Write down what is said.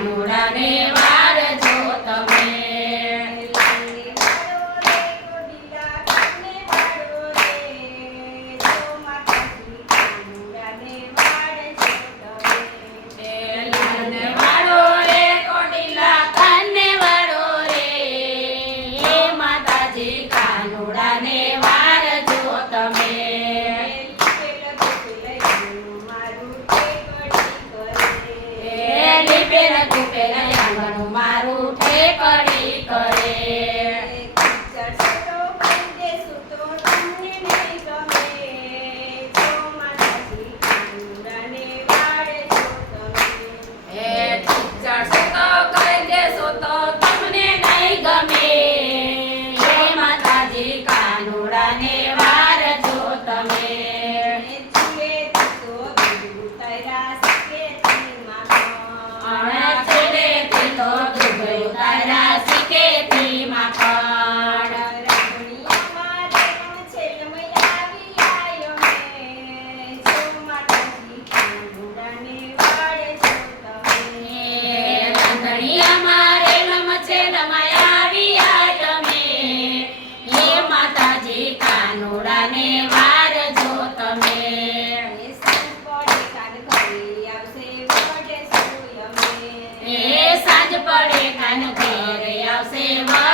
কোরআনে കൂടാനേ વડે કાન ઘેર આવશે મા